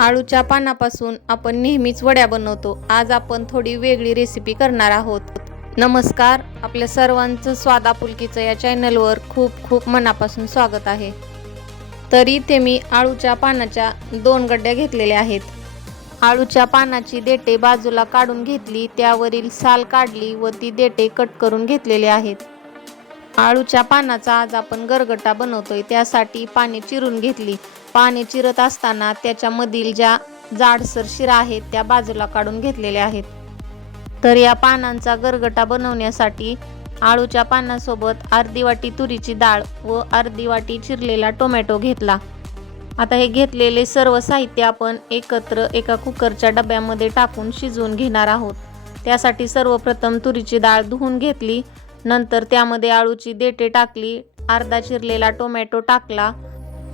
आळूच्या पानापासून आपण नेहमीच वड्या बनवतो. आज आपण थोडी वेगळी रेसिपी करणार आहोत. नमस्कार आपल्या सर्वांचं स्वादापुलकीचं या चॅनलवर खूप खूप मनापासून स्वागत आहे. तरी ते मी आळूच्या पानाच्या दोन गड्ड्या घेतलेल्या आहेत. आळूच्या पानाची देटे बाजूला काढून घेतली त्यावरील साल काढली व ती देटे कट करून घेतलेले आहेत. आळूच्या पानाचा आज आपण गरगटा बनवतोय त्यासाठी पाने चिरून घेतली. पाने चिरत असताना त्याच्यामधील ज्या जाडसर शिरा आहेत त्या बाजूला काढून घेतलेल्या आहेत. तर या पानांचा गरगटा बनवण्यासाठी आळूच्या पानासोबत अर्धी वाटी तुरीची डाळ व अर्धी वाटी चिरलेला टोमॅटो घेतला. आता हे घेतलेले सर्व साहित्य आपण एकत्र एका कुकरच्या डब्यामध्ये टाकून शिजवून घेणार आहोत. त्यासाठी सर्वप्रथम तुरीची डाळ धुवून घेतली. नंतर त्यामध्ये आळूची देठे टाकली अर्धा चिरलेला टोमॅटो टाकला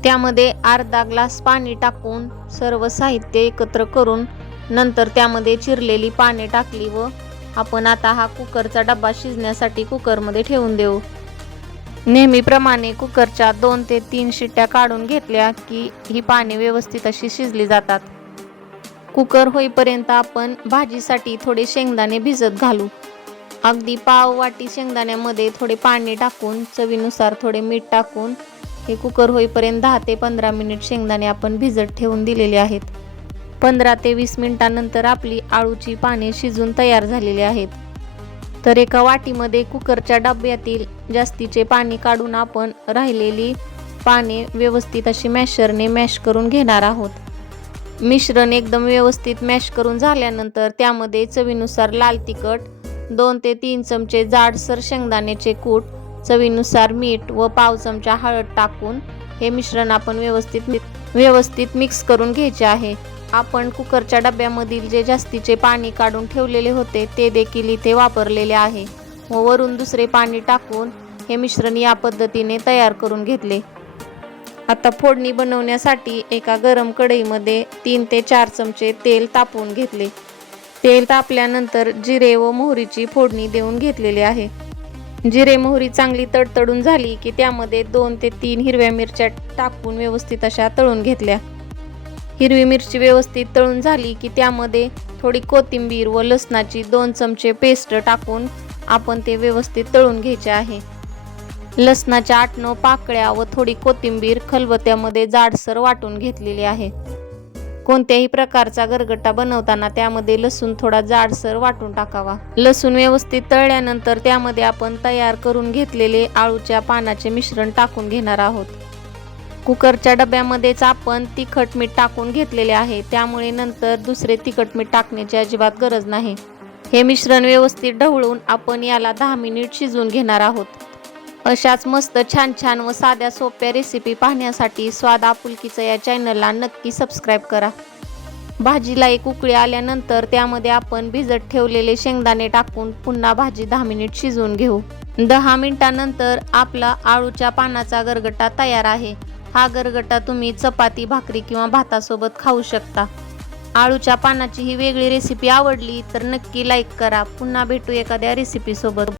त्यामध्ये अर्धा ग्लास पाणी टाकून सर्व साहित्य एकत्र करून नंतर त्यामध्ये चिरलेली पाने टाकली व आपण आता हा कुकरचा डब्बा शिजण्यासाठी कुकरमध्ये ठेवून देऊ. नेहमीप्रमाणे कुकरच्या दोन ते तीन शिट्ट्या काढून घेतल्या की ही पाने व्यवस्थित अशी शिजली जातात. कुकर होईपर्यंत आपण भाजीसाठी थोडे शेंगदाणे भिजत घालू. अगदी पाव वाटी शेंगदाण्यामध्ये थोडे पाणी टाकून चवीनुसार थोडे मीठ टाकून हे कुकर होईपर्यंत दहा ते पंधरा मिनिट शेंगदाणे आपण भिजत ठेवून दिलेले आहेत. पंधरा ते वीस मिनिटानंतर आपली आळूची पाने शिजून तयार झालेली आहेत. तर एका वाटीमध्ये कुकरच्या डब्यातील जास्तीचे पाणी काढून आपण राहिलेली पाने व्यवस्थित अशी मॅशरने मॅश करून घेणार आहोत. मिश्रण एकदम व्यवस्थित मॅश करून झाल्यानंतर त्यामध्ये चवीनुसार लाल तिखट दोन ते तीन चमचे जाडसर शेंगदाण्याचे कूट चवीनुसार मीठ व पाव चमचा हळद टाकून हे मिश्रण आपण व्यवस्थित व्यवस्थित मिक्स करून घ्यायचे आहे. आपण कुकरच्या डब्यामधील जे जास्तीचे पाणी काढून ठेवलेले होते ते देखील इथे वापरलेले आहे. व वरून दुसरे पाणी टाकून हे मिश्रण या पद्धतीने तयार करून घेतले. आता फोडणी बनवण्यासाठी एका गरम कढईमध्ये तीन ते चार चमचे तेल तापवून घेतले. तेल तापल्यानंतर जिरे व मोहरीची फोडणी देऊन घेतलेली आहे. जिरे मोहरी चांगली तडतडून झाली की त्यामध्ये दोन ते तीन हिरव्या मिरच्या टाकून व्यवस्थित अशा तळून घेतल्या. हिरवी मिरची व्यवस्थित तळून झाली की त्यामध्ये थोडी कोथिंबीर व लसणाची दोन चमचे पेस्ट टाकून आपण ते व्यवस्थित तळून घ्यायचे आहे. लसणाच्या आठ नऊ पाकळ्या व थोडी कोथिंबीर खलबत्यामध्ये जाडसर वाटून घेतलेली आहे. कोणत्याही प्रकारचा गरगट्टा बनवताना त्यामध्ये लसूण थोडा जाडसर वाटून टाकावा. लसूण व्यवस्थित तळल्यानंतर त्यामध्ये आपण तयार करून घेतलेले आळूच्या पानाचे मिश्रण टाकून घेणार आहोत. कुकरच्या डब्यामध्येच आपण तिखट मीठ टाकून घेतलेले आहे. त्यामुळे नंतर दुसरे तिखट मीठ टाकण्याची अजिबात गरज नाही. हे मिश्रण व्यवस्थित ढवळून आपण याला दहा मिनिट शिजवून घेणार आहोत. अशाच मस्त छान छान व साध्या सोप्या रेसिपी पाहण्यासाठी स्वाद आपुलकीचं या चॅनलला नक्की सबस्क्राईब करा. भाजीला एक उकळी आल्यानंतर त्यामध्ये आपण भिजत ठेवलेले शेंगदाणे टाकून पुन्हा भाजी दहा मिनिट शिजवून घेऊ. दहा मिनिटानंतर आपला आळूच्या पानाचा गरगटा तयार आहे. हा गरगटा तुम्ही चपाती भाकरी किंवा भातासोबत खाऊ शकता. आळूच्या पानाची ही वेगळी रेसिपी आवडली तर नक्की लाईक करा. पुन्हा भेटू एखाद्या रेसिपीसोबत